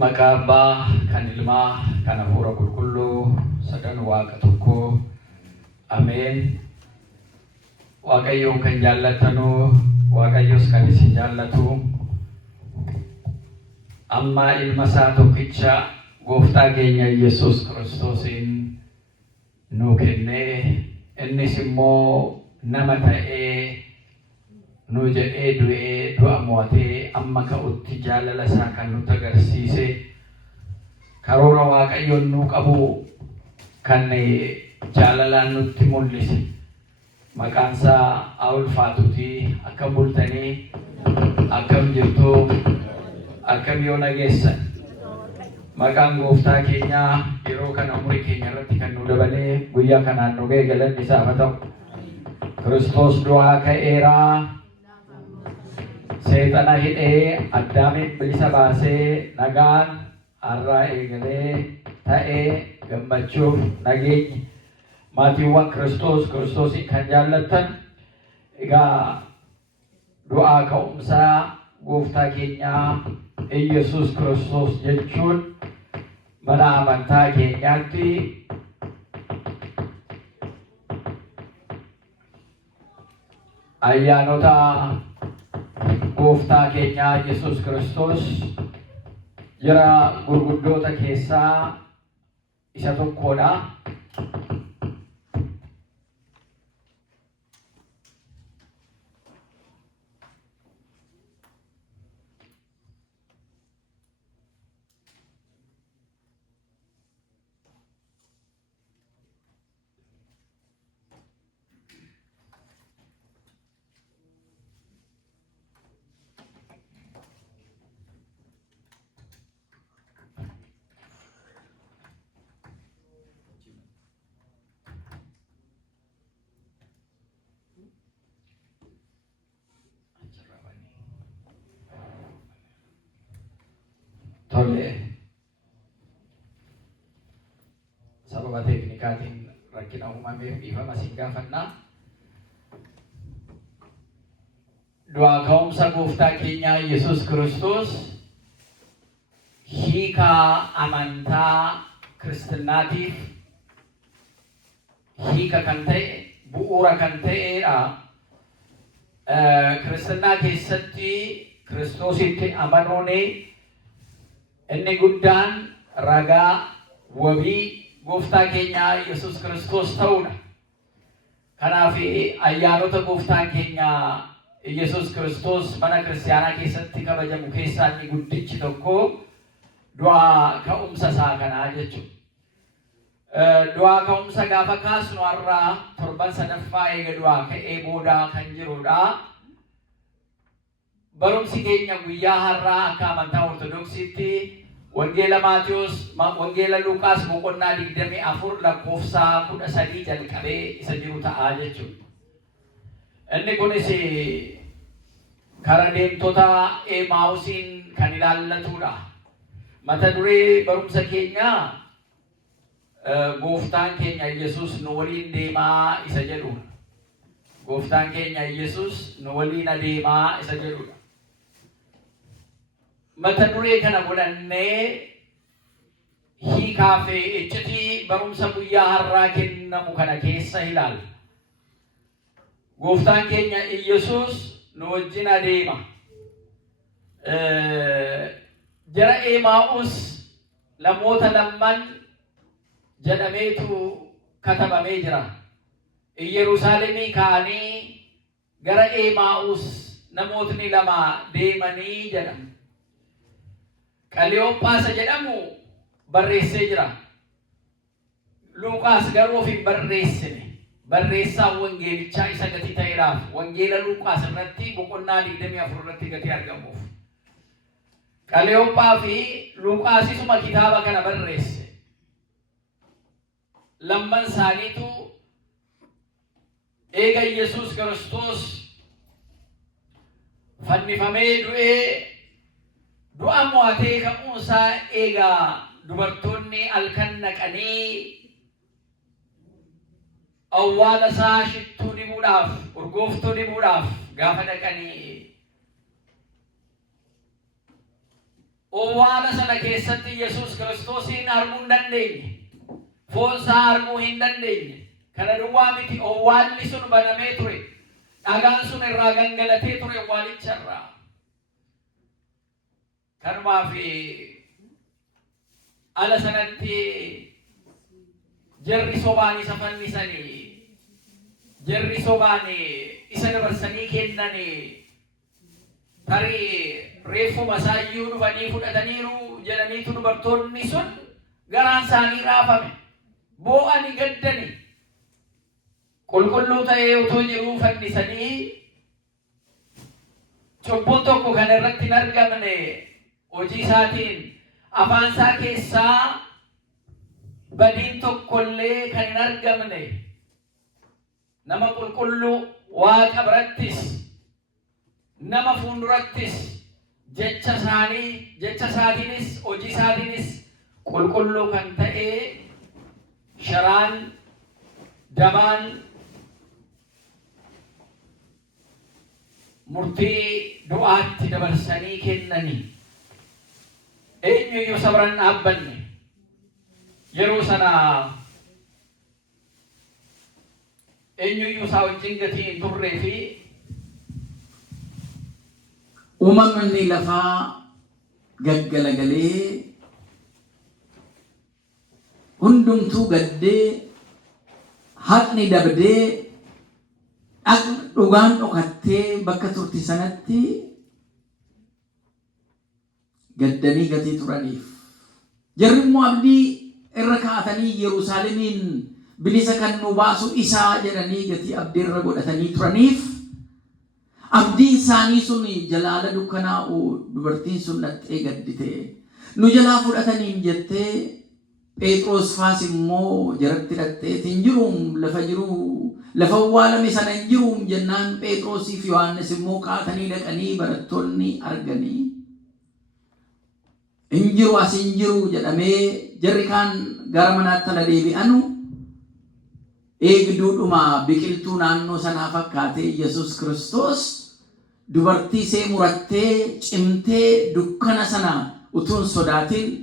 Maqaa Abbaa, kan Ilmaa, kan Hafuura Qulqulluu, sadan Waaqa tokkoo. Ameen. Waaqayyoon kan jaallatanu, Waaqayyos kan isin jaallatu. Amma ilma isaa tokkicha Gooftaa keenya Yesuus Kiristoosiin nuu kennee, innis immoo nama ta'ee nu jedhee du'ee du'a mo'atee amma ka'utti jaalala isaa kan nutti agarsiise, karoora Waaqayyoon nuu qabu kan jaalalaan nutti mul'ise. Maqaan isaa haa ulfaatuutii. Akkam bultanii, akkam jirtuu, akkam yoo nageessan. Maqaan Gooftaa keenyaa yeroo kana umurii keenya irratti kan nu dabalee guyyaa kanaan nu ga'e galanni isaaf haa ta'u. Kiristoos du'aa ka'eeraa. Seexana hidhee Addaamiin bilisa baasee nagaan har'aa eegalee ta'ee gammachuuf nageenyi maatiiwwan Kiristoosiin kan jaallattan, egaa du'aa ka'umsaa Gooftaa keenyaa Yesuus Kiristoos jechuun mana amantaa keenyaatti ayyaanota Gooftaa keenyaa Yesuus Kiristoos jira gurguddoota keessaa isa tokkodha. Tole, sababa teknikaatiin rakkina uumameef dhiifama isin gaafannaa. Du'aa ka'umsa Gooftaa keenyaa Yesuus Kiristoos hiikaa amantaa Kiristaanaatiif hiika kan ta'e, bu'uura kan ta'edha. Kiristaanaa keessatti Kiristoositti amanuun inni guddaan ragaa wabii Gooftaa keenyaa Yesuus Kiristoos ta'uudha. Kanaaf ayyaanota Gooftaan keenya Yesuus Kiristoos mana kiristaanaa keessatti kabajamu keessaa inni guddichi tokko du'aa ka'umsa isaa kanaa jechuudha. Du'aa ka'umsa gaafa kaasnu har'aa torban sadaffaa eega du'aa ka'ee boodaa kan jirudha. Barumsi keenya guyyaa har'aa akka amantaa Ortodoksiitti Wangeela Maatiyos, Wangeela Luqaas boqonnaa 24 lakkoofsa 13 jalqabee isa jiru ta'a jechuudha. Inni kunis karaa deemtota Emaawusiin kan ilaallatudha. Mata duree barumsa keenyaa Gooftaan keenya Yesuus nu waliin deemaa isa jedhudha. Gooftaan keenya Yesuus nu waliin adeemaa isa jedhudha. Mata duree kana godhannee hiikaa fi iccitii barumsa guyyaa har'aa kennamu kana keessa ilaalla. Gooftaan keenya Yesuus nu wajjin adeema. Jara Emaa'us namoota lamman jedhameetu katabamee jira. Yerusaalemii ka'anii gara Emaa'us namootni lama deemanii jedhama. Qaleyoophaas jedhamu barreessee jira. Luqaas garuu of hin barreessine. Barreessaan wangeelichaa isa gatii ta'eedhaaf wangeela Luqaas irratti boqonnaa 24 irratti gatii argamuuf. Qaleyoopphaa fi Luqaasisuma kitaaba kana barreesse. Lamman isaaniitu eega Yesuus Kiristoos fannifamee du'ee du'a mo'atee ka'uunsaa eegaa dubartoonni halkan naqanii awwaala isaa shittuu dibuudhaaf, urgooftuu dibuudhaaf gaafa dhaqanii owwaala sana keessatti Yesuus Kiristoosiin arguu hin dandeenye. Foon isaa arguu hin dandeenye. Kana duwwaa miti owwaalli sun banamee ture. Dhagaan sun irraa gangalatee ture owwaalicharraa. Kanumaaf ala sanatti jarri sobaan isa fannisanii, jarri sobaan isa dabarsanii kennanii, tarii reeffuma isaayyuu dhufanii fudhataniiru jedhaniitu dubartoonni sun garaan isaanii raafame. Boo'anii gaddanii. Qulqulluu ta'ee utuu jiruu fannisanii cubbuun tokko kan irratti hin argamne hojii isaatiin afaan isaa keessaa badiin tokkollee kan hin argamne nama qulqulluu Waaqa birattis nama fuuldurattis jecha isaatiinis hojii isaatiinis qulqulluu kan ta'e sharaan dabaan murtii du'aatti dabarsanii kennanii eenyuyyuu sabran dhaabbanne yeroo sana eenyuyyuu isaa wajjin gatii hin turree fi uumamni lafaa gaggalagalee hundumtuu gaddee haqni dabdee dhugaan dhokattee bakka turti sanatti gaddanii gatii turaniif jarri immoo abdii irra kaa'atanii Yerusaalemiin bilisa kan nu baasu isaa jedhanii gatii abdii irra godhatanii turaniif abdii isaanii sun jalaala dukkanaa'u dubartiin sun dhattee gaddite nu jalaa fudhataniin jettee Phexros faas immoo jaratti dhattee hin jiruum lafa awwaalame sana hin jiruum jennaan Phexrosii fi Yohaannis immoo kaatanii dhaqanii barattoonni arganii hin jiru as hin jiru jedhamee jarri kaan gara manaatti ala deebi'anu eegduudhuma biqiltuu naannoo sanaa fakkaatee Yesuus Kiristoos dubartii see murattee cimtee dukkana sana utuun sodaatiin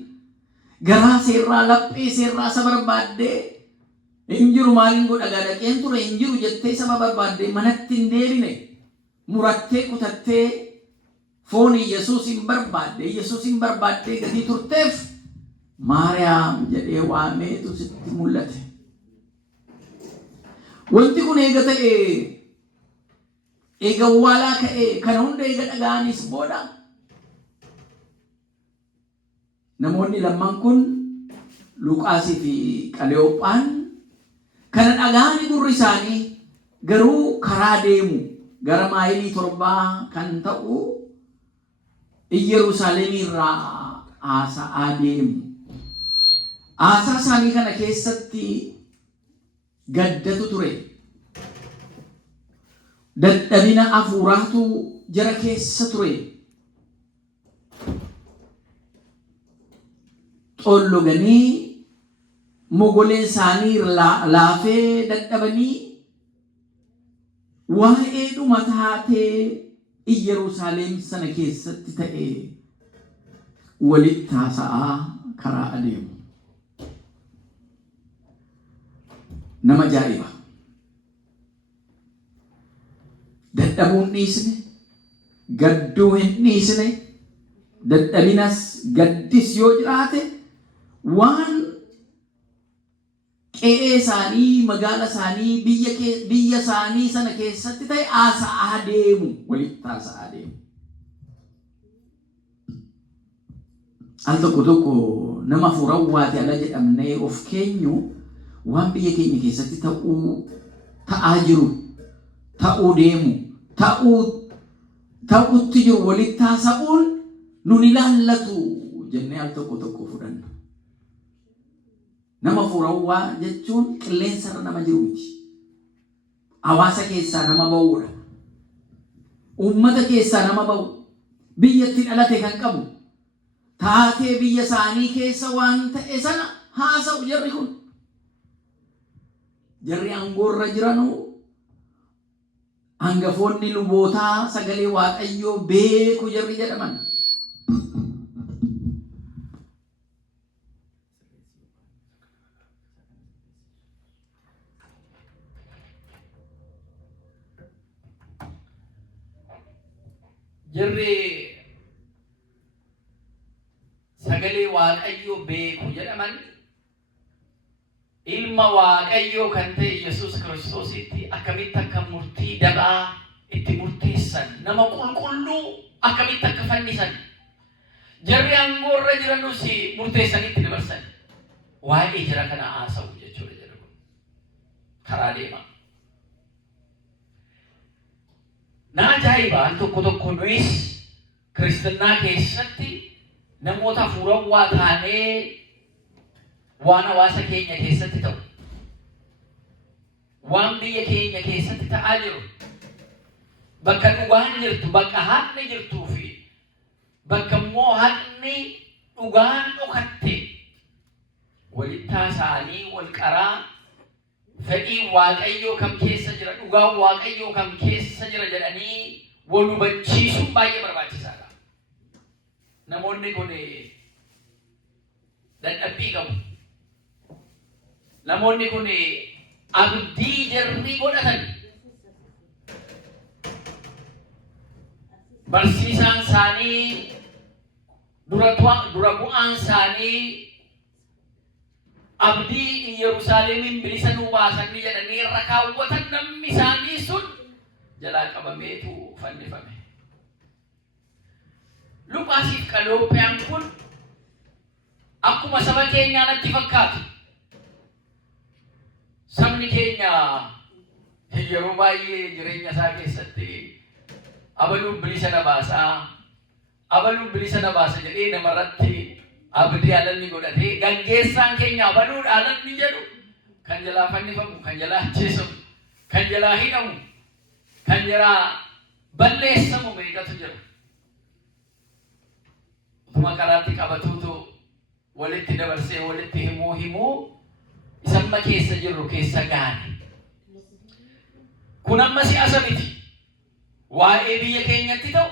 garaa seerraa laphee seerraa isa barbaaddee hin jiru maaliin godha dhaqeen ture hin jiru jettee isa barbaaddee manatti hin deebine murattee kutattee fooni Yesuus hin barbaaddee gatii turteef Maariyaam jedhee waameetu sitti mul'ate. Wanti kun eega ta'e eega awwaalaa ka'e kana hunda eega dhaga'anis booda namoonni lamman kun Luqaasii fi Qaleyoophaan kana dhaga'anii gurri isaanii garuu karaa deemu gara maayilii 7 kan ta'u Yerusaalemii irraa haasa'aa deemu. Haasaa isaanii kana keessatti gaddatu ture. Dadhabina hafuuraatu jara keessa ture. Xolloganii mogoleen isaanii laafee dadhabanii waa'ee dhuma taatee Yerusaalem sana keessatti ta'e walitti haasa'aa karaa adeemu. Nama ajaa'iba. Dadhabuun dhiisne, gadduu hin dhiisne, dadhabinas gaddis yoo jiraate waan qe'ee isaanii magaala isaanii biyya isaanii sana keessatti ta'e haasa'aa deemu walitti haasa'aa deemu. Al tokko nama hafuurawwaati ala jedhamnee of keenyu waan biyya keenya keessatti ta'aa jiru ta'uu deemu ta'utti jiru walitti haasa'uun nun ilaallatu jennee al tokko fudhanna. Nama hafuurawwaa jechuun qilleensarra nama jiru miti. Hawaasa keessaa nama ba'uudha. Uummata keessaa nama ba'u. Biyyatti dhalate kan qabu. Taatee biyya isaanii keessa waan ta'e sana haasa'u jarri kun. Jarri aangoorra jiranuu hangafoonni lubootaa sagalee Waaqayyoo beeku jarri jedhaman. Jirri sagalee Waaqayyoo beeku jedhaman ilma Waaqayyoo kan ta'e Yesuus Kiristoositti akkamitti akka murtii dabaa itti murteessan, nama qulqulluu akkamitti akka fannisan, jarri aangoo irra jiranus murteessanitti dabarsan. Waa'ee jara kana haasa'u jechuudha jedhu karaa deema. Na ajaa'ibaan tokko nuyis Kiristinnaa keessatti namoota hafuurawaa taanee waan hawaasa keenya keessatti ta'u, waan biyya keenya keessatti ta'aa jiru, bakka dhugaan jirtu, bakka haqni jirtuu fi bakka immoo haqni dhugaan dhokatte walittaa isaanii wal qaraa fedhii Waaqayyoo kam keessa jira, dhugaan Waaqayyoo kam keessa jira jedhanii wal hubachiisuun baay'ee barbaachisaadha. Namoonni kun dadhabbii qabu. Namoonni kun abdii jarri godhatan. Barsiisaan isaanii dura bu'aan isaanii abdii Yerusaalemin bilisa nuu baasanni jedhanii irra kaawwatan namni isaanii sun jalaa qabameetu fannifame. Luqaasiif Qaloophiyaan kun akkuma saba keenyaa natti fakkaatu. Sabni keenya yeroo baay'ee jireenya isaa keessatti abaluun bilisa na baasaa, abaluun bilisa na baasa jedhee namarratti abdii alalli godhatee gaggeessaan keenya abaluun alalli jedhu kan jalaa fannifamu, kan jalaa ajjeesamu, kan jalaa hidhamu, kan jalaa balleessamu meeqatu jira. Utuma qaraatti qabatuutu walitti dabarsee walitti himuu isamma keessa jirru keessa gaane. Kun amma siyaasa miti. Waa'ee biyya keenyatti ta'u,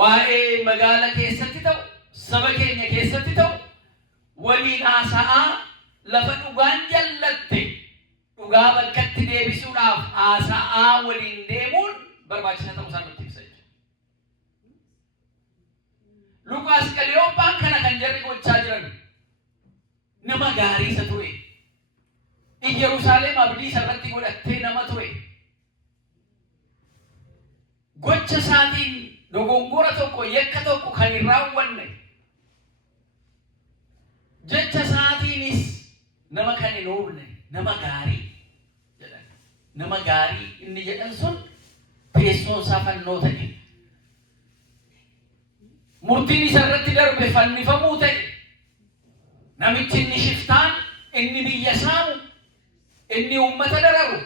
waa'ee magaala keessatti ta'u, saba keenya keessatti ta'u, waliin haasa'aa lafa dhugaan jallatte dhugaa bakkatti deebisuudhaaf haasa'aa waliin deemuun barbaachisaa ta'uu isaa nutti ibsa jechuudha. Luqaas Qaliyooppaan kana kan jarri gochaa jiran nama gaarii isa ture. Yerusaalem abdii isarratti godhattee nama ture. Gocha isaatiin dogongora tokko yakka tokko kan hin raawwanne, jecha isaatiinis nama kan hin oolne, nama gaarii jedhan. Nama gaarii inni jedhan sun teessoon isaa fannoo ta'e. Murtiin isarratti darbe fannifamuu ta'e. Namichi inni shiftaan, inni biyya saamu, inni uummata dararu,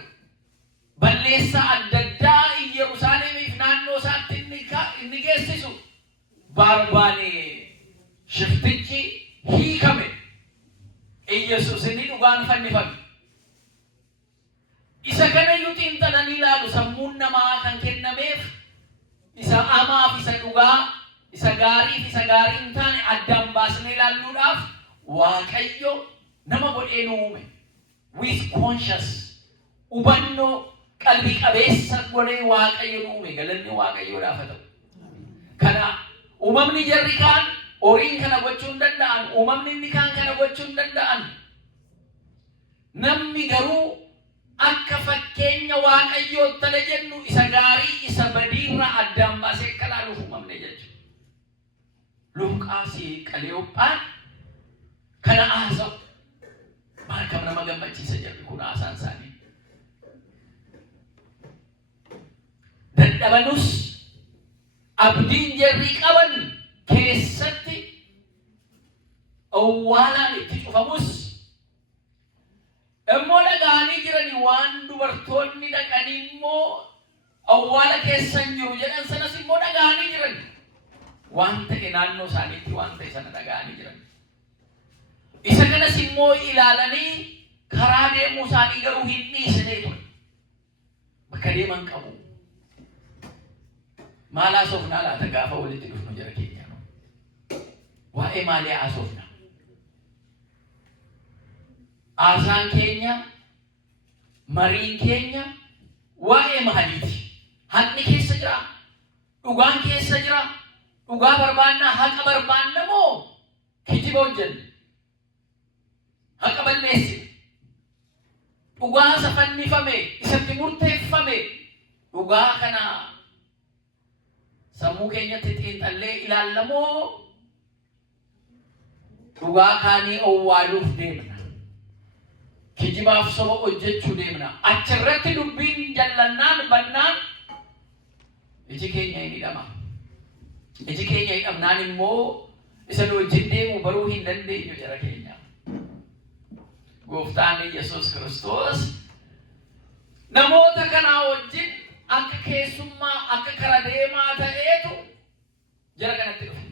balleessaa adda addaa Yerusaalemiif naannoo isaatti inni geessisu barbaane shiftichi hiikame. Yesuus inni dhugaan fannifame. Isa kanayyuu xiinxalanii ilaalu sammuun namaa kan kennameef isa amaaf isa dhugaa, isa gaariif isa gaarii hin taane addaan baasnee ilaalluudhaaf Waaqayyo nama godhee nu uume. With conscious hubannoo qalbii qabeessa godhee Waaqayyo nu uume. Galanni Waaqayyoodhaaf haa ta'u. Kana uumamni jarri kaan horiin kana gochuu hin danda'an, uumamni inni kaan kana gochuu hin danda'an. Namni garuu akka fakkeenya Waaqayyoo tana jennu isa gaarii isa badiirra addaan baasee akka laaluuf uumamne jechuudha. Luqaas Qaliyooppaan kana haasa'u. Maal kam nama gammachiisa jarri kun haasaan isaanii. Dadhabanus abdiin jarri qaban keessatti awwaalaan itti cufamus immoo dhaga'anii jiranii waan dubartoonni dhaqanii immoo awwaala keessan jiru jedhan sanas immoo dhaga'anii jiran. Waan ta'e naannoo isaaniitti waan ta'e sana dhaga'anii jiran. Isa kanas immoo ilaalanii karaa deemuu isaanii garuu hin dhiisne ture. Bakka deeman qabu. Maal haasofnaa laata gaafa walitti dhufnu jara keenya? Waa'ee maalii haasofna? Haasaan keenya, mariin keenya waa'ee maaliiti? Haqni keessa jira, dhugaan keessa jira. Dhugaa barbaannaa haqa barbaanna moo kijiba hojjenna? Haqa balleessina. Dhugaa isa fannifame, isatti murteeffame, dhugaa kana sammuu keenyatti xiinxallee ilaallamoo dhugaa kaanii owwaaluuf deemna? Kijibaaf soba hojjechuu deemna. Achirratti dubbiin jallannaan bannaan iji keenya hin hidhama. Iji keenya hidhamnaan immoo isa nu wajjin deemu baruu hin dandeenyu jara keenya. Gooftaan Yesuus Kiristoos namoota kanaa wajjin akka keessummaa, akka kara deemaa ta'eetu jara kanatti dhufe.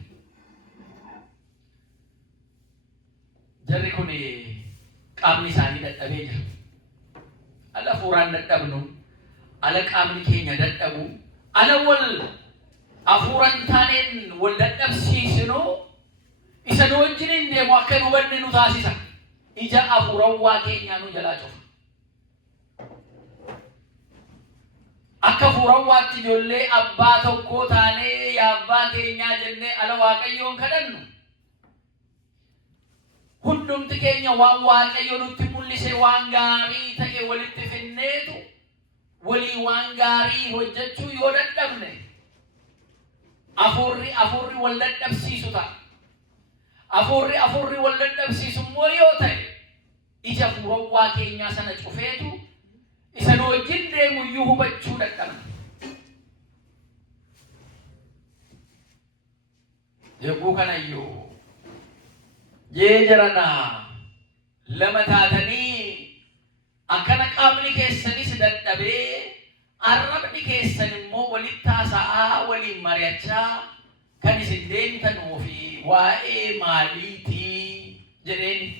Jarri kun qaamni isaanii dadhabee jira. Ala fuuraan dadhabnu, ala qaamni keenya dadhabu, ala wal afuuran taaneen wal dadhabsiisnu isa nu wajjin hin deemu akka nu hubanne nu taasisa. Ija afuurawwaa keenyaa nu jalaa cufa. Akka afuurawwaatti ijoollee abbaa tokkoo taanee yaa abbaa keenyaa jennee ala Waaqayyoon kadhannu. Hundumti keenya waan Waaqayyo nutti mul'ise waan gaarii ta'e walitti finneetu walii waan gaarii hojjechuu yoo dadhabne afurri wal dadhabsiisu ta'a. Afurri wal dadhabsiisu immoo yoo ta'e ija afuurawwaa keenyaa sana cufeetu isa nu wajjin deemu iyyuu hubachuu dadhabna. Yogguu kanayyuu jarana lama taatanii akkana qaamni keessanis dadhabee arrabni keessan immoo walitti haasa'aa waliin mari'achaa kan isin deemtanuu fi waa'ee maaliitii jedheen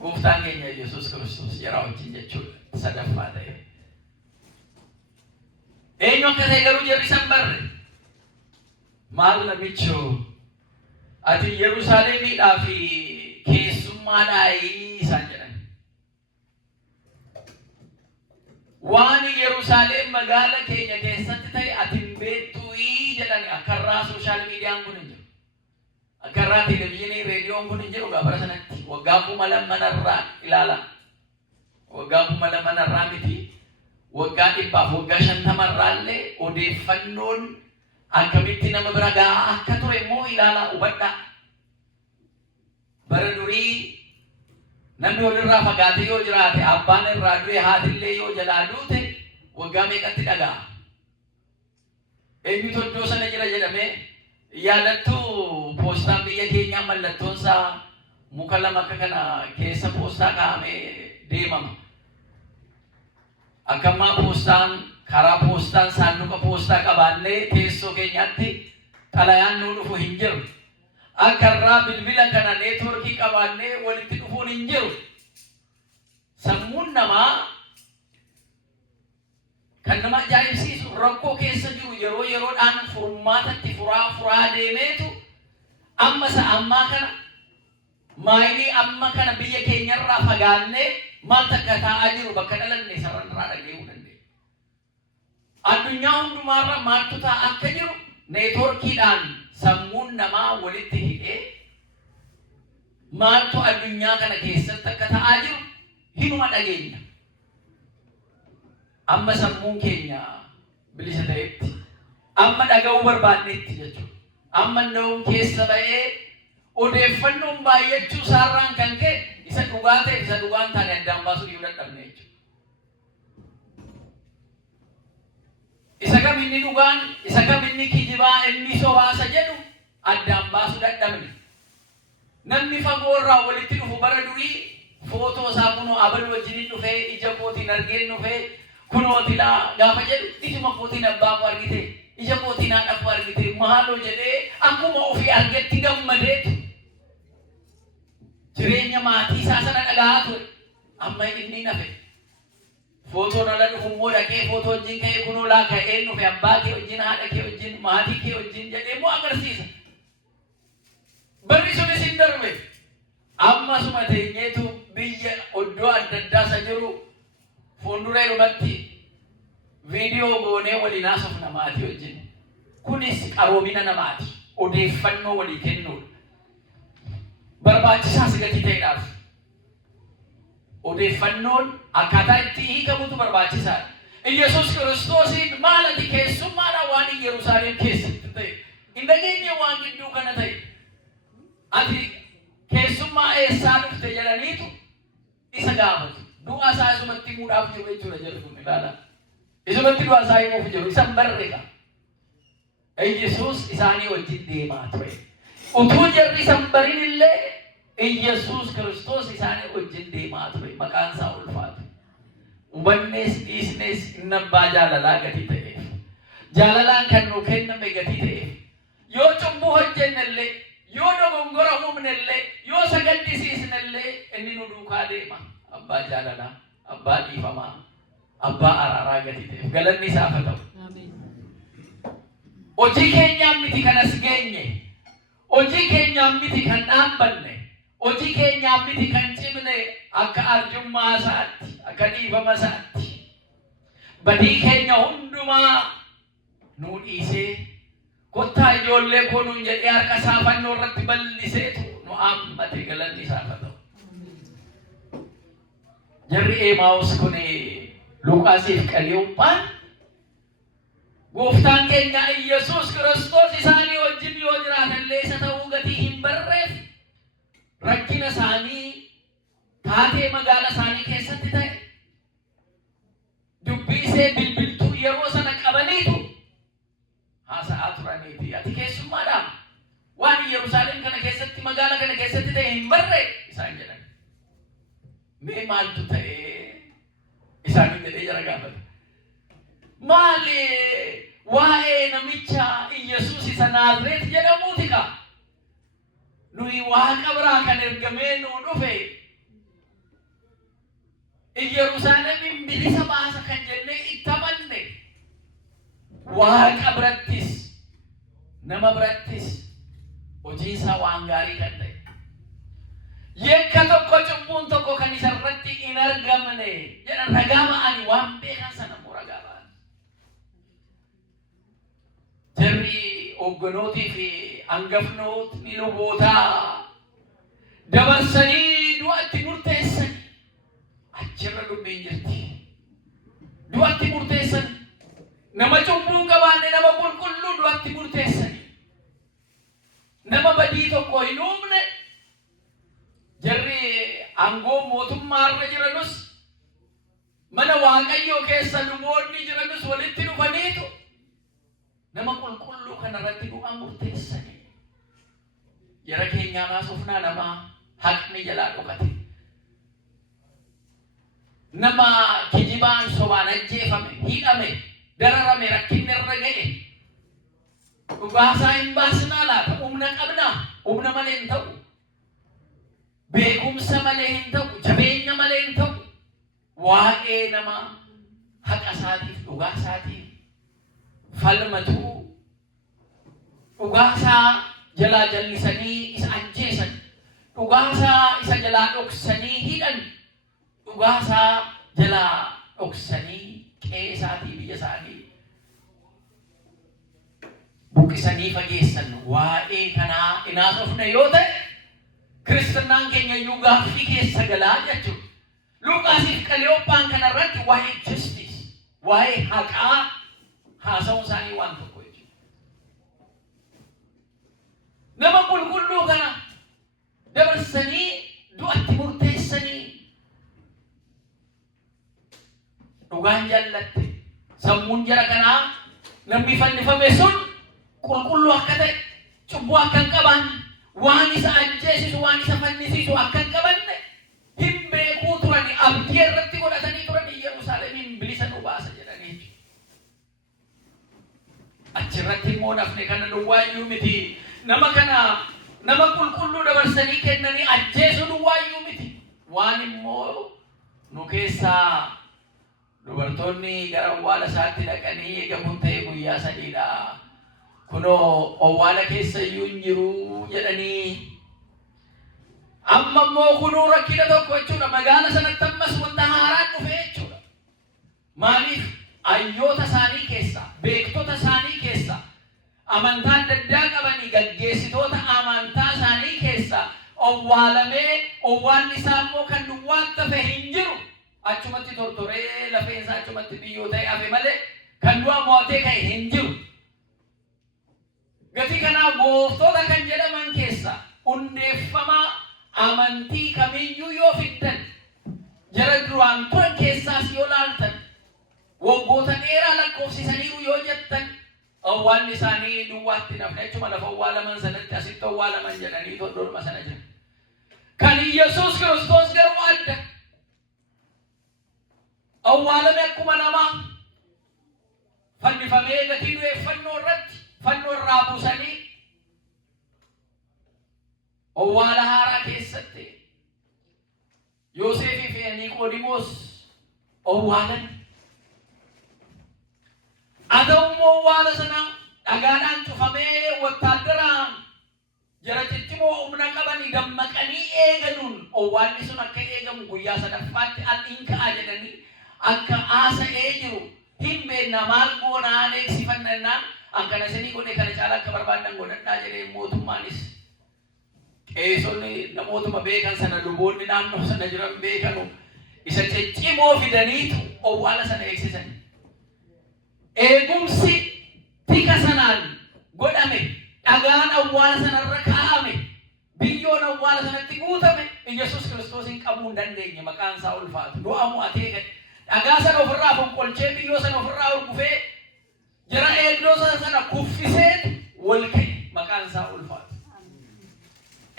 Gooftaan keenya Yesuus Kiristoos jara wajjin jechuudha. Sadaffaa ta'e. Eenyu akka ta'e garuu jarri san barre. Maal namichoo ati Yerusaalemiidhaa fi keessummaadhaa isaan jedhan. Waan Yerusaalem magaala keenya keessatti ta'e ati hin beektuu jedhan akkarraa sooshaal miidiyaan kun hin jiru. Akkarraa televiziyoonii reediyoon kun hin jiru gaafara sanatti waggaa 2000 ilaala. Waggaa 2000 miti. Waggaa 100 waggaa 50 illee odeeffannoon akkamitti nama bira gahaa akka ture immoo ilaala hubadhaa. Bara durii namni walirraa fagaatee yoo jiraate abbaan irraa du'e haatillee yoo jalaa duute waggaa meeqatti dhaga'a? Eenyutu iddoo sana jira jedhamee yaadattuu poostaan biyya keenyaa mallattoonsaa muka lama akka kana keessa poostaa kaa'amee deemama. Akkammaa poostaan karaa poostaan saanduqa poostaa qabaannee teessoo keenyaatti xalayaan nuu dhufu hin jiru. Akka irraa bilbila kana neetworkii qabaannee walitti dhufuun hin jiru. Sammuun namaa kan nama ajaa'ibsiisu rakkoo keessa jiru yeroodhaan furmaatatti furaa deemeetu ammaa kana maayilii amma kana biyya keenyarraa fagaannee maal takka taa'aa jiru bakka dhalanne sararraa dhageessuu dandeenya. Addunyaa hundumaarra maaltu taa'aa akka jiru neetworkiidhaan sammuun namaa walitti hidhee maaltu addunyaa kana keessatti akka taa'aa jiru hinuma dhageenya. Amma sammuun keenya bilisa ta'etti, amma dhaga'uu barbaannetti jechuudha. Amma na'uun keessa ba'ee odeeffannoon baay'achuu isaarraan kan ka'e isa dhugaa ta'e isa dhugaan taane addaan baasuu yoo dadhabne jechuudha. Isa kam inni dhugaan, isa kam inni kijibaa, inni sobaasa jedhu addaan baasuu dadhabne. Namni fagoorraa walitti dhufu bara durii footoo isaa kunoo abaluu wajjin dhufee ija kootiin argeen dhufee kunoo tilaa gaafa jedhu ijuma kootiin abbaa koo argite ija kootiin haadha koo argite maaloo jedhee akkuma ofii argetti gammadeetu jireenya maatii isaa sana dhaga'aa ture. Amma inni nafe footoo ala dhufu immoo dhaqee footoo wajjin ka'ee kunoo laa ka'ee dhufe abbaa kee wajjin haadha kee wajjin maatii kee wajjin jedhee immoo agarsiisa. Barri sunis hin darbe. Ammasuma teenyeetu biyya iddoo adda addaa isa jiru fuuldura irratti viidiyoo goonee waliin haasofna maatii wajjin. kunis qaroomina namaati. Odeeffannoo walii kennuudha. Barbaachisaas gatii ta'eedhaaf. Odeeffannoon akkaataa itti hiikamutu barbaachisaadha. Yesuus Kiristoosiin maal ati keessummaadhaan waan Yerusaalem keessatti ta'e hin dhageenye waan gidduu kana ta'e ati keessummaa eessaa dhufte jedhaniitu isa gaafatu. Du'a isaa isumatti himuudhaaf jiru jechuudha jedhu kun ilaala. Isumatti du'a isaa himuuf jiru isan barreega. Yesuus isaanii wajjin deemaa ture. Utuu jarri isan barin illee Yesuus Kiristoos isaanii wajjin deemaa ture. Maqaan isaa ulfaatu. Hubannees dhiisnees inni abbaa jaalalaa gatii ta'eef. Jaalalaan kan nuu kenname gatii ta'eef. Yoo cubbuu hojjennellee, yoo dogongora uumnellee, yoo sagaddisiisnellee inni nu duukaa deema. Abbaa jaalalaa, abbaa dhiifamaa, abbaa araaraa gatii ta'eef. Galanni isaaf haa ta'u. Hojii keenyaan miti kan as geenye. Hojii keenyaan miti kan dhaabbanne. Hojii keenyaan miti kan cimne akka arjummaa isaatti, akka dhiifama isaatti. Badii keenya hundumaa nuu dhiisee kottaa ijoollee koo nuun jedhee harka isaa fannoo irratti bal'iseetu nu haammate. Galanni isaaf haa ta'u. Jarri Emaa'us kun Luqaasiif Qaliyoophaan Gooftaan keenya Yesuus Kiristoos isaanii wajjin yoo jiraatellee isa ta'uu gatii hin barreef rakkina isaanii taatee magaala isaanii keessatti ta'e dubbii isee bilbiltuu yeroo sana qabaniitu haasa'aa turaniiti. Ati keessummaadhaan waan Yerusaalem kana keessatti magaala kana keessatti ta'e hin barree isaan jedhan. Mee maaltu ta'ee isaanii jedhee jara gaafate. Maali waa'ee namicha Yesuus isa Naazreet jedhamuuti ka nuyi waaqa biraa kan ergamee nuu dhufe Yerusaalemin bilisa baasa kan jennee itti amanne waaqa birattis nama birattis hojiinsaa waan gaarii kan ta'e yakka tokko cubbuun tokko kan isarratti hin argamne jedhan ragaa ba'anii waan beekan sana immoo ragaa ba'an. Jarri hogganootii fi hangafnootni lubootaa dabarsanii du'atti murteessan achirra dubbiin jirti. Du'atti murteessan nama cubbuun qabaanne nama qulqulluu du'atti murteessani. Nama badii tokko hin uumne jarri aangoo mootummaa irra jiranus mana Waaqayyoo keessa luboonni jiranus walitti dhufaniitu nama qulqulluu kanarratti du'a murteessani. Jara keenyaa naasofnaa nama haqni jalaa dhokate. Nama kijibaan sobaan ajjeefame, hidhame, dararame, rakkinni irra ga'e. Dhugaasaa hin baasnaa laata? Humna qabnaa? Humna malee hin ta'u. Beekumsa malee hin ta'u. Jabeenya malee hin ta'u. Waa'ee nama haqa isaatiif, dhugaa isaatiif falmatu. Dhugaasaa jalaa jallisanii isa ajjeesan. Dhugaasaa isa jalaa dhoksanii hidhan. Dhugaasaa jalaa dhoksanii qe'ee isaatii biyya isaanii buqqisanii fageessan. Waa'ee kanaa inaasofne yoo ta'e Kiristinnaan keenya iyyuu gaaffii keessa galaa jechuudha. Luqaasiif Qaliyoopphaan kanarratti waa'ee justice, waa'ee haqaa haasa'uun isaanii waan tokko jechuudha. Nama qulqulluu kana dabarsanii du'atti murteessanii dhugaan jallatte sammuun jara kanaa namni fannifame sun qulqulluu akka ta'e cubbuu akka hin qabaanne waan isa ajjeesisu waan isa fannisiisu akka hin qabanne hin beekuu turani. Abdii irratti godhatanii turani Yerusaalemiin bilisa nu baasa jedhanii. Achirratti immoo nafne kana duwwaayyuu miti. Nama kana nama qulqulluu dabarsanii kennanii ajjeesu duwwaayyuu miti. Waan immoo nu keessaa dubartoonni gara awwaala isaatti dhaqanii eegamuun ta'e guyyaa sadiidha. Kunoo awwaala keessa iyyuu hin jiru jedhanii amma immoo kunuu rakkina tokko jechuudha. Magaala sanatti ammas wanta haaraan dhufe jechuudha. Maaliif hayyoota isaanii keessa, beektota isaanii keessa, amantaa adda qabanii gaggeessitoota amantaa isaanii keessa owwaalamee owwaan isaa immoo kan duwwaan tafe hin jiru. Achumatti tortoree lafeensa achumatti biyyoo ta'e hafe malee kan du'a mo'atee ka'e hin jiru. Gatii kanaa gooftota kan jedhaman keessa hundeeffama amantii kamiyyuu yoo fiddan jara duraan turan keessaas yoo laaltan waggoota dheeraa lakkoofsisaniiru yoo jettan owwaalli isaanii duwwaatti nafne achuma lafa owwaalaman sanatti asitti owwaalaman jedhanii todorma sana jira. Kan Yesuus Kiristoos garuu adda. Owwaalame akkuma namaa fannifamee gatii du'e fannoo irraa buusanii owwaala haaraa keessatti Yoosefii fi Niqoodimoos owwaalan. Adammoo owwaala sana dhagaadhaan cufamee wattaaddaraan jara ciccimoo humna qabanii dammaqanii eegaluun owwaalli sun akka eegamu guyyaa sadaffaatti al'iin ka'a jedhanii akka haasa'ee jiru hin beekna maal goonaan eegsifannaan akkana isinii godhe kana caala akka barbaadan godhadhaa jedhee mootummaanis qeesonni namootuma beekan sana luboonni naannoo sana jiran beekanu isa ciccimoo fidaniitu owwaala sana eegsisan. Eegumsi tika sanaan godhame dhagaan owwaala sanarra kaa'ame biyyoon owwaala sanatti guutame Yesuus Kiristoosin qabuu hin dandeenye maqaan isaa ulfaatu du'a mo'atee gad dhagaa sana ofirraa fonqolchee biyyoo sana ofirraa urgufee jara eegdoo sana kuffisee wal ka'e maqaan isaa ulfaatu.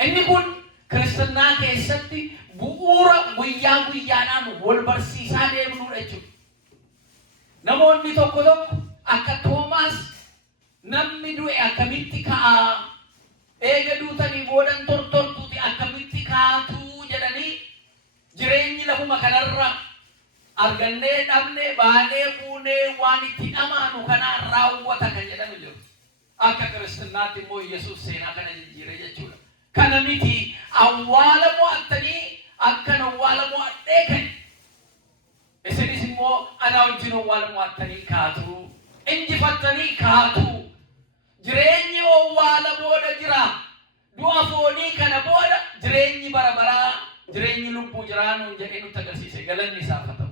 Inni kun Kiristinnaa keessatti bu'uura guyyaa guyyaadhaan wal barsiisaa deemnudha jechuudha. Namoonni tokko akka Toomaas namni du'e akkamitti ka'a eega duutanii boodan tortortuuti akkamitti kaatu jedhanii jireenyi lafuma kanarra argannee dhabnee baanee buunee waan itti dhamaanu kanaan raawwata kan jedhamu jiru. Akka Kiristinnaatti immoo Yesuus seenaa kana jijjiire jechuudha. Kana miti awwaala mo'attanii akkan awwaala mo'adhee kan isinis immoo ana wajjin owwaala mo'attanii kaatu injifattanii kaatu jireenyi owwaala booda jira du'a foonii kana booda jireenyi bara baraa jireenyi lubbuu jiraanuu jedhee nutti agarsiise galanni isaaf haa ta'u.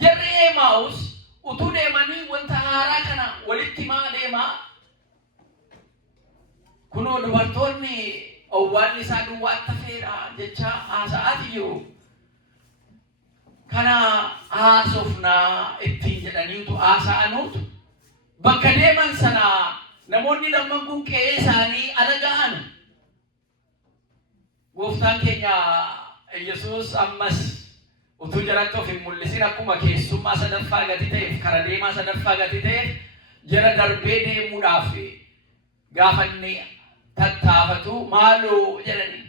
Jarri Emaa'us utuu deemanii wanta haaraa kana walitti maa deemaa kunoo dubartoonni owwaalli isaa duwwaatti tafeera jecha haasa'aati jiru. Kana haasofnaa ittiin jedhaniitu haasa'anuutu bakka deeman sana namoonni lamman kun qe'ee isaanii ala ga'an. Gooftaan keenya Yesuus ammas utuu jaratti of hin mul'isin akkuma keessummaa sadaffaa gati ta'eef kara deemaa sadaffaa gati ta'eef jara darbee deemuudhaaf gaafa inni tattaafatu maaloo jedhanii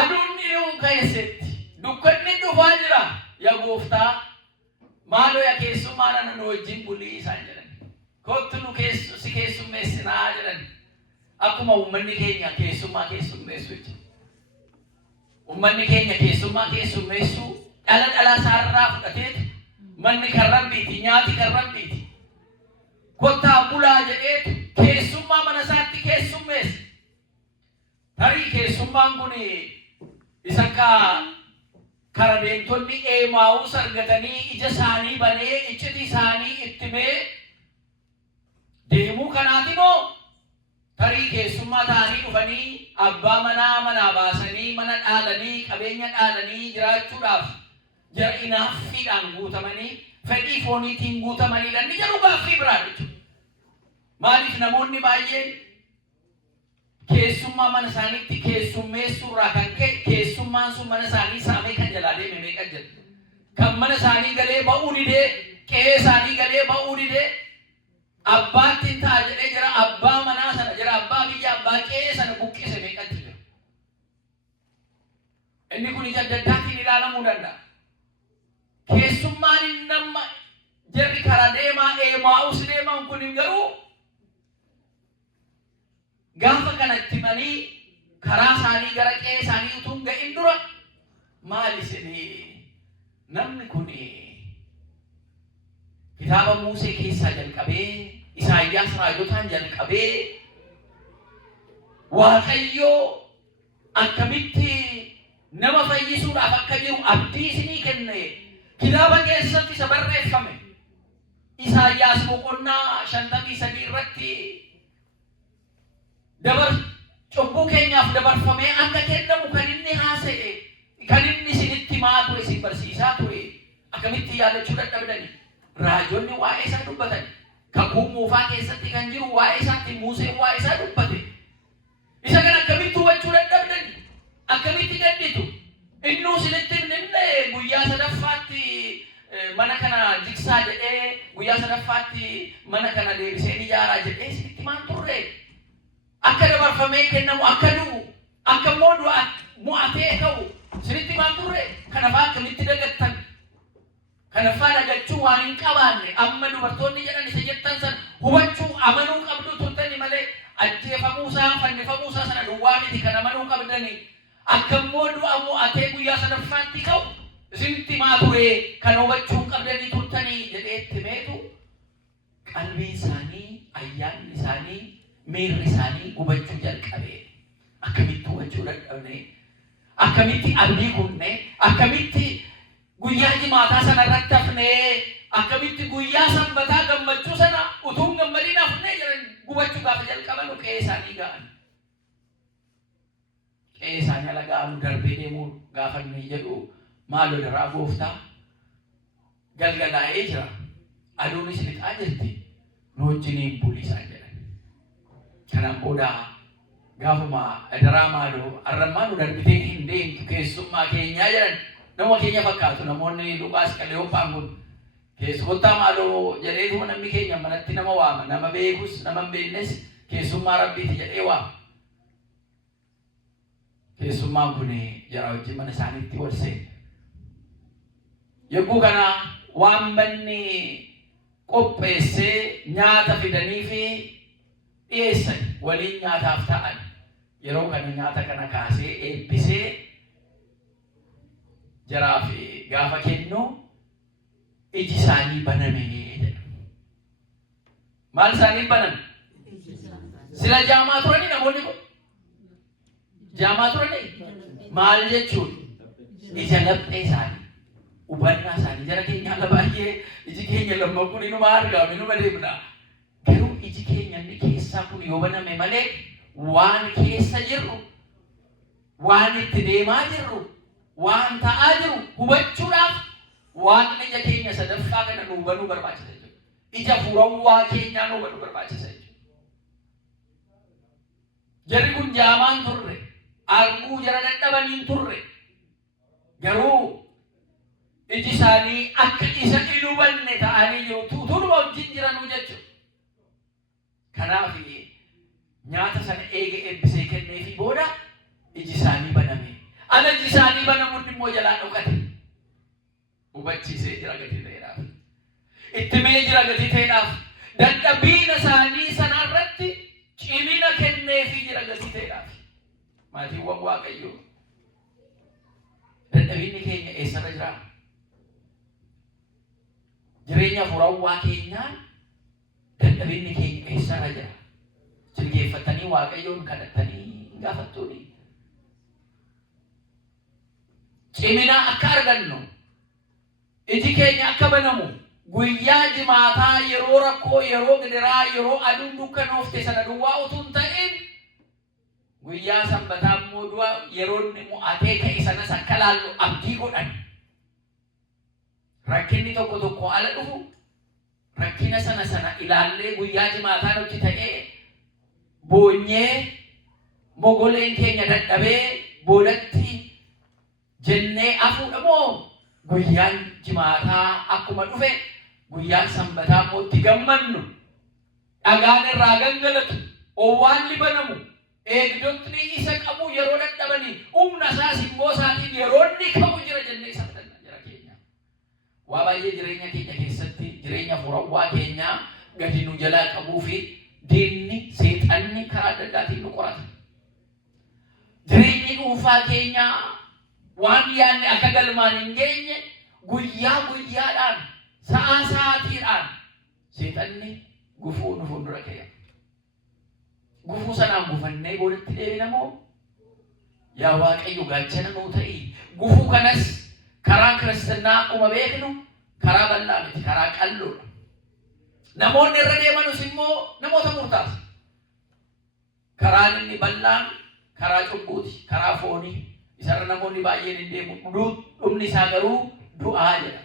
aduun dhiyuu keessatti dukkanni dhufaa jira yaa gooftaa maaloo yaa keessummaa nana nu wajjin bulii isaan jedhan kottu nu si keessummeessinaa jedhan akkuma uummanni keenya keessummaa keessummeessu jechuudha. Uummanni keenya keessummaa keessummeessu dhala isaarraa fudhateetu manni kan rabbiiti nyaati kan rabbiiti kottaa bulaa jedheetu keessummaa mana isaatti keessummeessa. Tarii keessummaan kun isa kara deemtonni Emaa'uus argatanii ija isaanii banee iccitii isaanii ittimee deemuu kanaati moo tarii keessummaa ta'anii dhufanii abbaa manaa baasanii mana dhaalanii qabeenya dhaalanii jiraachuudhaaf jara inaaffiidhaan guutamanii fedhii fooniitiin guutamanii dhanni jedhu gaaffii biraa jechuudha. Maaliif namoonni baay'een keessummaa mana isaaniitti keessummeessuurraa kan ka'e keessummaan sun mana isaanii saamee kan jalaa deeme meeqa jedha. Kan mana isaanii galee ba'uu didee qe'ee isaanii galee ba'uu didee abbaatti ta'a jedhee jira abbaa manaa sana jira abbaa biyya abbaa qe'ee sana buqqise meeqatti jira. Inni kun ija adda addaatiin ilaalamuu danda'a. Keessummaan inni nama jarri karaa deemaa Emaa'uus deeman kun hin garuu gaafa kanatti manii karaa isaanii gara qe'ee isaanii utuu hin ga'in dura maal isinii namni kun kitaaba Musee keessaa jalqabee Isaayyaas raajotaan jalqabee Waaqayyo akkamitti nama fayyisuudhaaf akka jiru abdii isinii kenne kitaaba keessatti isa barreeffame. Isaayyaas boqonnaa 53 irratti cubbuu keenyaaf dabarfamee akka kennamu kan inni haasa'e, kan inni isinitti himaa ture, isin barsiisaa ture. Akkamitti yaadachuu dadhabdani? Raajonni waa'ee isaa dubbatan. Kakuu moofaa keessatti kan jiru waa'ee isaatti Museen waa'ee isaa dubbate. Isa kan akkamitti hubachuu dadhabdani? Akkamitti gadditu? Innuu isinitti himne guyyaa sadaffaatti mana kana jigsaa jedhee, guyyaa sadaffaatti mana kana deebisee ijaaraa jedhee isinitti himaan turre. Akka dabarfamee kennamu, akka du'u, akka mo'atee ka'u isinitti himaan turre. Kanaafaa akkamitti dagattan? Kanaafaa dagachuu waan hin qabaanne amma dubartoonni jedhan isa jettan san hubachuu amanuu qabdu turtani malee ajjeefamuusaa fannifamuusaa sana duwwaa miti kan amanuu qabdani. Akka du'a mo'atee guyyaa sadaffaatti ka'u isinitti himaa ture kan hubachuu qabdanii turtanii jedheetti meetu qalbiin isaanii, ayyaanni isaanii, miirri isaanii hubachuu jalqabe. Akkamitti hubachuu dadhabne? Akkamitti abdii kunne? Akkamitti guyyaa jimaataa sana irratti hafnee? Akkamitti guyyaa sanbataa gammachuu sana utuun gammadiin hafnee jiran hubachuu gaafa jalqaban qe'ee isaanii ga'an. Qe'ee isaanii ala ga'an darbee deemuu gaafa inni jedhu maaloo daraa gooftaa galgalaa'ee jira, aduunis lixaa jirti, nu wajjiniin bulii isaan jedhan. Kanaan booda gaafuma daraa maaloo arrammaa nu darbitee hin deemtu keessummaa keenyaa jedhan. Nama keenya fakkaatu namoonni Luqaas Qaleyoophaan kun keessummaa maaloo jedheetuma namni keenya manatti nama waama. Nama beekus nama hin beeknes keessummaa Rabbiiti jedhee waama. Keessummaan kun jara wajjin mana isaaniitti wal seene. Yogguu kana waan manni qopheessee nyaata fidanii fi dhiyeessan waliin nyaataaf ta'an. Yeroo kana nyaata kana kaasee eebbisee jaraaf gaafa kennu iji isaanii baname jedha. Maal isaanii baname? Sila jaamaa turanii namoonni kun? Jaamaa turanii? Maal jechuun? Ija laphee isaanii, hubannaa isaanii. Jara keenya ala baay'ee iji keenya lamma kun inuma argamu, inuma deemna. Garuu iji keenya inni keessaa kun yoo baname malee waan keessa jirru, waan itti deemaa jirru, waan ta'aa jiru hubachuudhaaf waan ija keenya sadaffaa kana nu hubanuu barbaachisa jechuudha. Ija fuurawwaa keenyaa nu hubanuu barbaachisa jechuudha. Jarri kun jaamaan turre, arguu jara dadhabaniin turre. Garuu iji isaanii akka isa hin hubanne ta'anii jiru. Tuutuunuma wajjin jiranuu jechuudha. Kanaaf nyaata sana eega eebbisee kenneefi booda iji isaanii baname. Ana iji isaanii banamuun immoo jalaa dhokate. Hubachiisee jira gatii ta'eedhaaf. Itti mee jira gatii ta'eedhaaf. Dadhabbiina isaanii sanarratti cimina kenneefi jira gatii ta'eedhaaf. Maatiiwwan Waaqayyoo. Dadhabbiinni keenya eessarra jira? Jireenya fuurawwaa keenyaan dadhabbiinni keenya eessarra jira? Jilgeeffatanii Waaqayyoon kadhattanii gaafattuuni. Cimina akka argannu, iji keenya akka banamu, guyyaa jimaataa yeroo rakkoo, yeroo gidiraa, yeroo aduun dukkanoofte sana duwwaa utuu hin ta'in, guyyaa sanbataa immoo du'a yeroo inni mo'atee ka'e sanas akka laallu abdii godhan. Rakkinni tokko tokko ala dhufu, rakkina sana ilaallee guyyaa jimaataa nutti ta'ee boonyee mogoleen keenya dadhabee boodatti jennee afuudha moo guyyaan jimaataa akkuma dhufe guyyaan sanbataa immoo itti gammannu, dhagaan irraa gangalatu, owwaan libanamu, eegdotni isa qabu yeroo dadhabanii humna isaa simboo isaatiin yeroo inni qabu jira jennee sabdanna jira keenya. Waa baay'ee jireenya keenya keessatti jireenya fuurawwaa keenyaa gadi nu jalaa qabuu fi diinni seexanni karaa adda addaatiin nu qorata. Jireenyi dhuunfaa keenyaa waan yaadne akka galmaan hin geenye guyyaa guyyaadhaan sa'a sa'aatiidhaan seexanni gufuu nu fuuldura keenya. Gufuu sanaan gufannee boodatti deebina moo yaa Waaqayyo gaachana nuu ta'i. Gufuu kanas karaa kiristinnaa akkuma beeknu karaa bal'aa miti, karaa qal'oodha. Namoonni irra deemanus immoo namoota murtaasa. Karaan inni bal'aan karaa cubbuuti, karaa foonii. Isarra namoonni baay'een hin deemu. Dhumni isaa garuu du'aa jedha.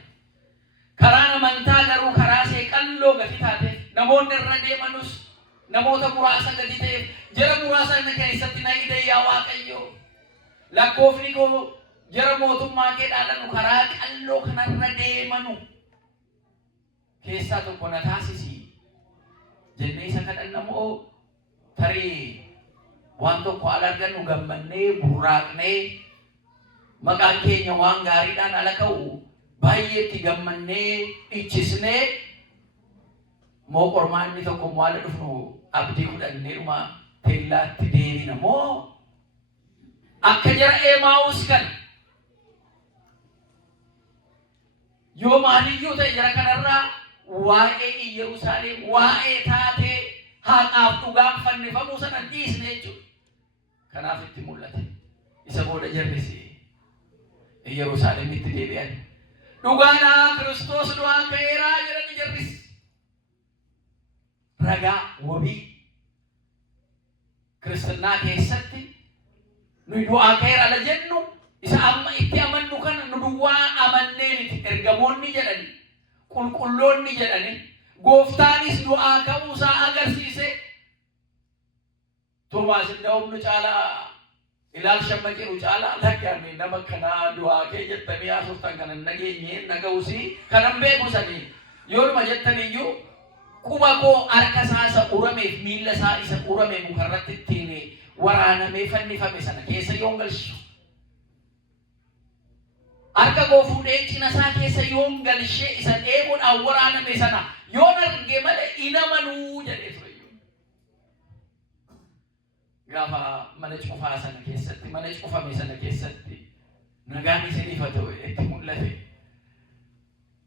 Karaan amantaa garuu karaa see qalloo gati taate. Namoonni irra deemanus namoota muraasa gadi ta'e. Jara muraasa inni keessatti na hidhe yaa Waaqayyo. Lakkoofni koo jara mootummaa kee dhaalanu karaa qalloo kanarra deemanu keessaa tokko na taasisi jennee isa kadhannamoo tarii waan tokko al argannu gammannee burraaqnee maqaan keenya waan gaariidhaan ala ka'u baay'eetti gammannee ichisnee moo qormaanni tokko maal dhufnu abdii kudhannee dhuma teellaatti deebina moo akka jara Emaa'uus kan yoo maaliyyuu ta'e jara kanarraa waa'ee Yerusaalem waa'ee taatee haqaaf dhugaan fannifamuu sana dhiisne jechuudha. Kanaaf itti mul'ate. Isa booda jarrisi Yerusaalemitti deebi'an. Dhugaadhaa Kiristoos du'aa ka'eeraa jedhani jarrisi. Ragaa wabii kiristinnaa keessatti nuyi du'aa ka'eera la jennu isa amma itti amannu kana nu duwwaa amannee miti. Ergamoonni jedhani qulqulloonni jedhani gooftaanis du'aa ka'uusaa agarsiise. Toomaas inni caalaa ilaalcha maqiru caalaa lakkaanne nama kanaa du'aa kee jettanii haasoftan kana nageenye naga'uusii kanan beeku sanii yoonuma jettaniyyuu quba koo harka isaa isa urameef miilla isaa isa urame mukarratti ittiin waraanamee fannifame sana keessa yoon galchu. Harka koo fuudhee cina isaa keessa yoon galchee isa dheebuudhaan waraaname sana yoon arge malee hin amanuu jedhee ture. Gaafa mana cufaa sana keessatti, mana cufame sana keessatti nagaan isiniif haa ta'u itti mul'ate.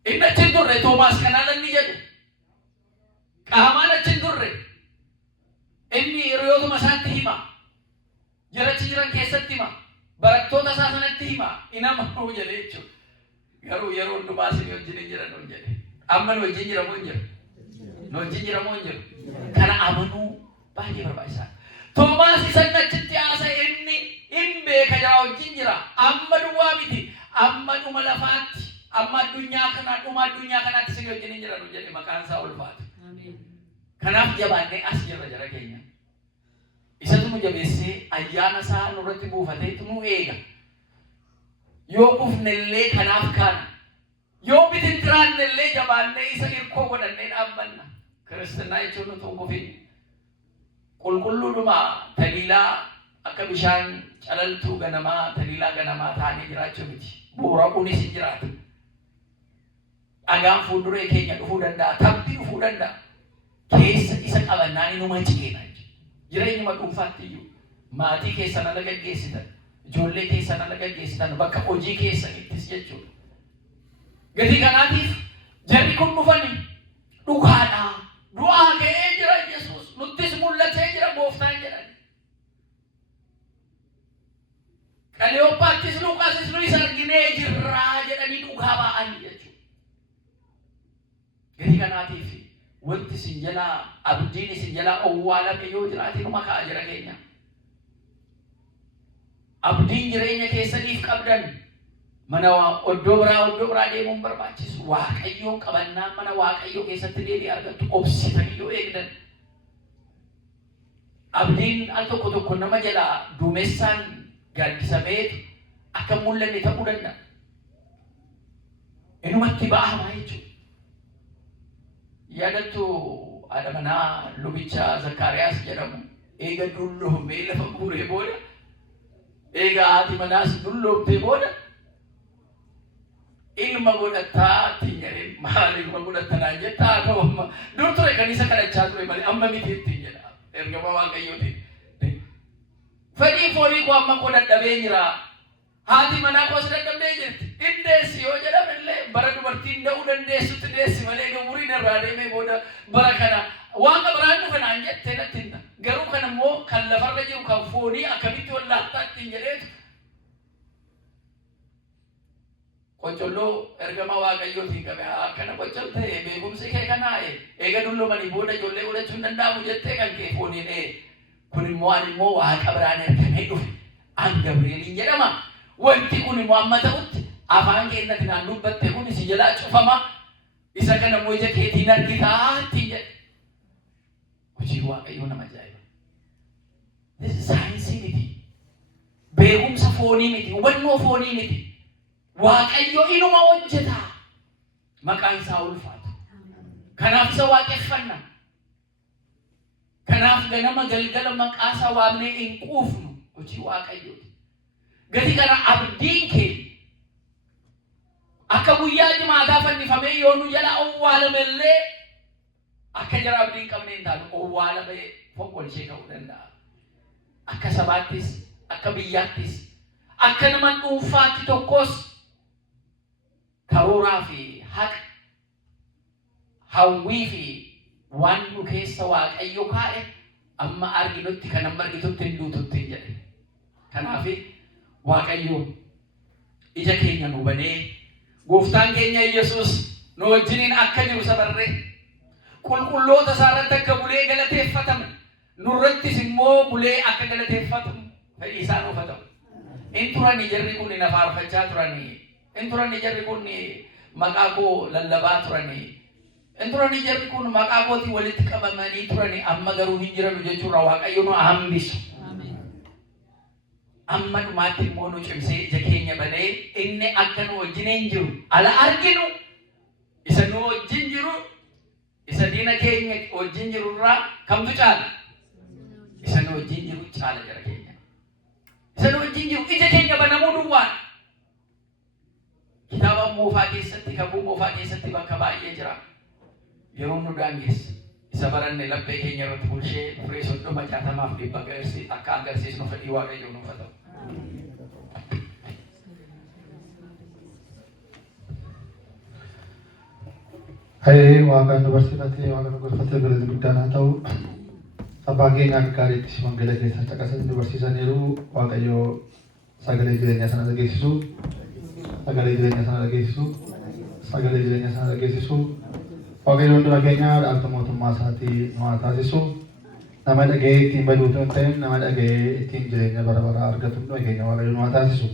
Inni achi hin turre Toomaas kanaan inni jedhu. Qaamaan achi hin turre. Inni hiriyootuma isaatti hima. Jarachi jiran keessatti hima. Barattoota isaa sanatti hima. Hin amanuu jedhee jechuudha. Garuu yeroo hundumaa isin wajjin hin jiran hin jedhe. Amma nu wajjin jiramoo hin jiru? Nu wajjin jiramoo hin jiru? Kana amanuu baay'ee barbaachisaadha. Toomaas isan achitti haasa inni hin beeka jira wajjin jira. Amma duwwaa miti. Amma dhuma lafaatti. Amma addunyaa kana dhuma addunyaa kanaatti isin wajjin hin jiran jedhe maqaan isaa ulfaatu. Kanaaf jabaannee as jirra jara keenya. Isatu nu jabeessee ayyaana isaa nurratti buufateetu nu eega. Yoo kufnellee kanaaf kaana. Yoo bitintiraannellee jabaannee isa hirkoo godhannee dhaabbanna. Kiristinnaa jechuun nuti hin kufin. Qulqulluudhuma taliilaa akka bishaan calaltuu ganamaa taliilaa ganamaa taanee jiraachuu miti. Bu'uuraquunis hin jiraatu. Dhagaan fuulduree keenya dhufuu danda'a. Tabbi dhufuu danda'a. Keessa isa qabannaan inuma ceena. Jireenyuma dhuunfaatti iyyuu maatii keessan ala gaggeessitan, ijoollee keessan ala gaggeessitan, bakka hojii keessanittis jechuudha. Gatii kanaatiif jarri kun dhufanii dhugaadhaa. Du'aa ka'ee jira Yesuus. Nuttis mul'atee jira gooftaan jedhani. Qaleyoophaattis Luqaasis nu isa arginee jirraa jedhanii dhugaa ba'anii jechuudha. Gatii kanaatiif wanti isin jalaa abdiin isin jalaa owwaalame yoo jiraate numa ka'a jira keenya. Abdiin jireenya keessaniif qabdan mana oddoo biraa deemuun barbaachisu. Waaqayyoon qabannaan mana Waaqayyoo keessatti deebii argattu obsitanii yoo eegdan. Abdiin al tokko tokko nama jalaa duumessaan gaaddisameetu akka mul'anne ta'uu danda'a. Inumatti ba'amaa jechuudha. Yaadattu haadha manaa lubicha Zakkaariyaas jedhamu eega dulloomee lafa guuree booda eega haati manaas dulloomtee booda ilma godhattaa ittiin jedhee maal ilma godhattanaan jettaa ta'u dur ture kan isa kadhachaa ture malee amma miti ittiin jedha ergama Waaqayyooti. Fedhii foonii koo amma koo dadhabee jira. Haati manaa koos dadhabdee jirti. Indeessi yoo jedhamellee bara dubartiin da'uu dandeessutti deessi malee umurii irraa deemee booda bara kana waan qabraan dhufe naan jettee natti hinta. Garuu kan immoo kan lafarra jiru kan foonii akkamitti wallaataatti hin jedheetu. Qocholloo ergama waaqayyootiin qabe akkana qochol ta'e beekumsi kee kanaa eega dullomanii booda ijoollee godhachuu hin danda'amu jettee kan kee fooniin kun immoo ani immoo waaqa biraan ergamee dhufe an Gabrieliin jedhama. Wanti kun immoo amma ta'utti afaan keennatti naan dubbatte kun si jalaa cufama. Isa kana immoo ija keetiin argitaa ittiin jedhe. Hojii waaqayyoo nama ajaa'iba. Saayinsii miti. Beekumsa foonii miti. Hubannoo foonii miti. Waaqayyo inuma hojjeta. Maqaan isaa ulfaatu. Kanaaf isa waaqeffanna. Kanaaf ganama galgala maqaa isaa waamnee hin quufnu. Hojii waaqayyooti. Gati kana abdiin kee akka guyyaa jimaataa fannifamee yoo nu jala owwaalamellee akka jara abdiin qabne hin taanu owwaalamee fonqolchee ka'uu danda'a. Akka sabaattis, akka biyyaattis, akka nama dhuunfaatti tokkos karooraa fi haqa hawwii fi waan nu keessa waaqayyo kaa'e amma arginutti kan amma argitutti hin duututti hin jedhe. Kanaaf waaqayyo ija keenya nu banee gooftaan keenya Yesuus nu wajjiniin akka jiru sabarree qulqulloota isaarratti akka bulee galateeffatame nurrattis immoo bulee akka galateeffatu fedhii isaa nuuf haa ta'u. In turani jarri kun na faarfachaa turani. In turani jarri kun maqaa koo lallabaa turani. In turani jarri kun maqaa kootii walitti qabamanii turani. Amma garuu hin jiranu jechuudha waaqayyo nu hambisu. Amma dhumaatti immoo nu cimsee ija keenya banee inni akka nu wajjin hin jiru ala arginu isa nu wajjin jiru isa diina keenya wajjin jiru irraa kamtu caala? Isa nu wajjin jiru caala jara keenya. Isa nu wajjin jiru ija keenya banamuu duwwaan. Kitaaba moofaa keessatti kakuu moofaa keessatti bakka baay'ee jira. Yeroo nu daangeessa isa baranne laphee keenya irratti bulshee firee 30-60 akka agarsiisnu fedhii waaqayyoo nuuf haa ta'u. Hai waaqa nu barsiifatee waaqa nu gorfatee galanni guddaan haa ta'u. Abbaa keenya akka gaariitti si mangala keessa caqasanii nu barsiisaniiru waaqayyoo sagalee jireenyaa sana dhageessisu. Sagalee jireenyaa sana dhageessisu. Sagalee jireenyaa sana dhageessisu. Waaqayyo hunduma keenya dhaalta mootummaa isaatii nu haa taasisu. Nama dhaga'ee ittiin baduu hin ta'in nama dhaga'ee ittiin jireenya bara baraa argatu hunduma keenya waaqayyo nu haa taasisu.